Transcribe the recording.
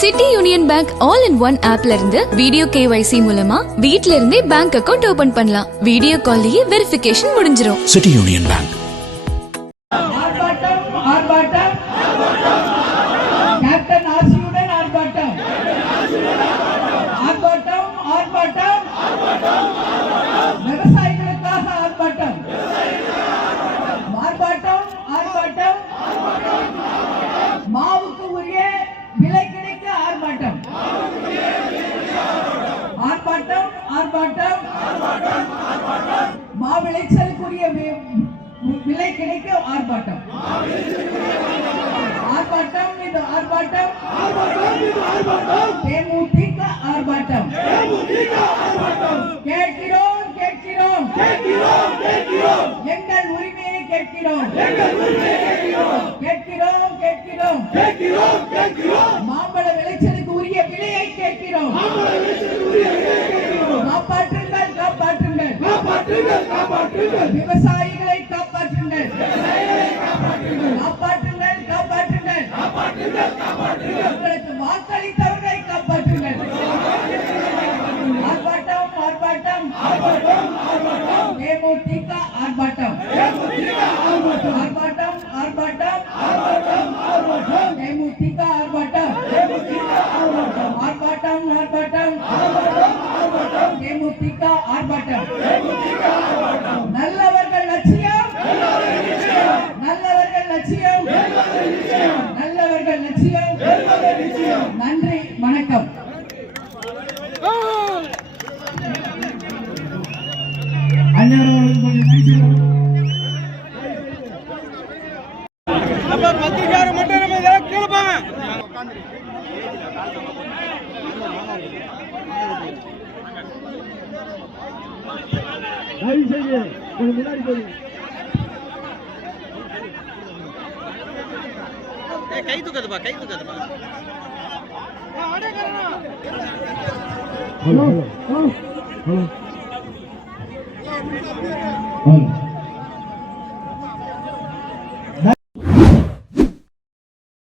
City union bank all in one ஆப்ல இருந்து video KYC மூலமா வீட்ல இருந்தே பேங்க் அக்கவுண்ட் ஓபன் பண்ணலாம். வீடியோ கால்லயே வெரிஃபிகேஷன் முடிஞ்சிரும். City union bank. கேப்டன் ஆசியுடன் ஆர்ப்பாட்டம். ஆர்ப்பாட்டம் ஆர்ப்பாட்டம் விவசாயிகளுக்காக ஆர்ப்பாட்டம். ஆர்ப்பாட்டம் ஆர்ப்பாட்டம் மாவுக்கு உரிய விலை கிடைக்க ஆர்ப்பாட்டம். ஆர்ப்பாட்டம் ஆர்ப்பாட்டம் மாவிளைச்சலுக்குரிய விலை கிடைக்க ஆர்ப்பாட்டம். ஆர்ப்பாட்டம் இது ஆர்ப்பாட்டம். தேமுதிக ஆர்ப்பாட்டம். கேட்கிறோம் கேட்கிறோம் எங்கள் உரிமையை கேட்கிறோம். கேட்கிறோம் கேட்கிறோம் மாம்பழ விளைச்சலுக்கு உரிய விலையை கேட்கிறோம். காப்பாற்றுங்கள் காப்பாற்றுங்கள் விவசாயிகளை காப்பாற்றுங்கள். உங்களுக்கு வாக்களித்தவர்களை காப்பாற்றுங்கள். ஆர்ப்பாட்டம் ஆர்ப்பாட்டம் தேமுதிக ஆர்ப்பாட்டம். ஆர்ப்பாட்டம் ஆர்ப்பாட்டம் தேமுதிக ஆர்ப்பாட்டம். ஆர்ப்பாட்டம் ஆர்ப்பாட்டம் தேமுதிக ஆர்ப்பாட்டம். நல்லவர்கள் லட்சியம் நல்லவர்கள் லட்சியம். நன்றி வணக்கம். கை தூக்காதுப்பா ஹலோ